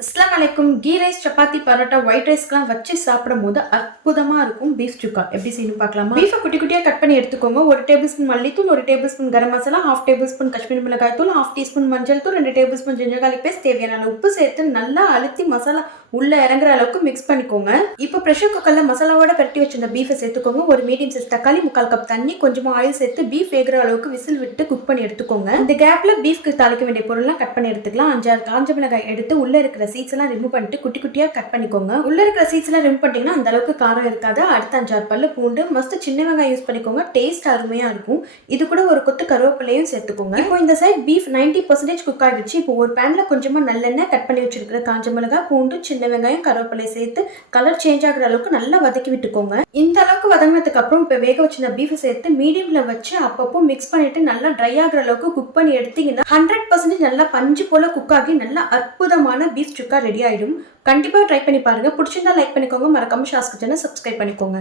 அஸ்ஸலாமு அலைக்கும். Ghee rice, chapati, parotta, white ரைஸ்க்குலாம் வச்சு சாப்பிடும்போது அற்புதமா இருக்கும் பீஃப் சுக்கா. எப்படி செய்யணும் பார்க்கலாமா? பீஃபை குட்டி குட்டியா கட் பண்ணி எடுத்துக்கோங்க. 1 டேபிள் ஸ்பூன் மல்லித்தூள், 1 tablespoon garam masala, 1/2 tablespoon Kashmiri மிளகாய் தூள், 1/2 டீஸ்பூன் மஞ்சள் தூள், 2 tablespoon ginger garlic paste, தேவையான அளவு உப்பு சேர்த்து நல்லா அழுத்தி மசாலா உள்ள இறங்குற அளவுக்கு மிக்ஸ் பண்ணிக்கோங்க. இப்போ ப்ரெஷர் குக்கர்ல மசாலாவோட பரட்டி வச்சிருந்த பீஃபை சேர்த்துக்கோங்க. ஒரு மீடியம் சைஸ் தக்காளி, 3/4 கப் தண்ணி, கொஞ்சமா ஆயில் சேர்த்து பீஃப் வேகிற அளவுக்கு விசில் விட்டு குக் பண்ணி எடுத்துக்கோங்க. இந்த கேப்ல பீஃப்க்கு தாளிக்க வேண்டிய பொருள்லாம் கட் பண்ணி எடுத்துக்கலாம். 5-6 காஞ்ச மிளகாய் எடுத்து உள்ள இருக்கிற சீட்ஸ் எல்லாம் ரிமூவ் பண்ணிட்டு குட்டி குட்டியா கட் பண்ணிக்கோங்க. உள்ள இருக்கிற சீட்ஸ் எல்லாம் ரிமூவ் பண்ணிட்டீங்கன்னா அந்த அளவுக்கு காரம் இருக்காது. அடுத்து 5-6 பல்லு பூண்டு, மஸ்ட் சின்ன வெங்காயம் யூஸ் பண்ணிக்கோங்க. டேஸ்ட் அருமையா இருக்கும். இது கூட ஒரு கொத்து கருவேப்பிலையும் சேர்த்துக்கோங்க. இப்போ இந்த சைட் பீஃப் 90% குக் ஆகிடுச்சு. இப்போ ஒரு பேன்ல கொஞ்சமா நல்லெண்ணெய், கட் பண்ணி வச்சிருக்கிற காஞ்ச மிளகாய், பூண்டு, சின்ன வெங்காயம், கருவேப்பிலை சேர்த்து கலர் சேஞ்ச் ஆகுற அளவுக்கு நல்லா வதக்கி விட்டுக்கோங்க. இந்த அளவுக்கு வதங்கினதுக்கு அப்புறம் இப்போ வேக வச்சிருந்த பீஃப் சேர்த்து மீடியம்ல வச்சு அப்பப்போ மிக்ஸ் பண்ணிட்டு நல்லா ட்ரை ஆகுற அளவுக்கு குக் பண்ணி எடுத்தீங்கன்னா 100% நல்லா பஞ்சு போல குக் ஆகி நல்லா அற்புதமான பீஃப் சுக்கா ரெடி ஆயிடும். கண்டிப்பா ட்ரை பண்ணி பாருங்க. பிடிச்சிருந்தா லைக் பண்ணிக்கோங்க. மறக்காம ஷாஸ் கிச்சனை சப்ஸ்கிரைப் பண்ணிக்கோங்க.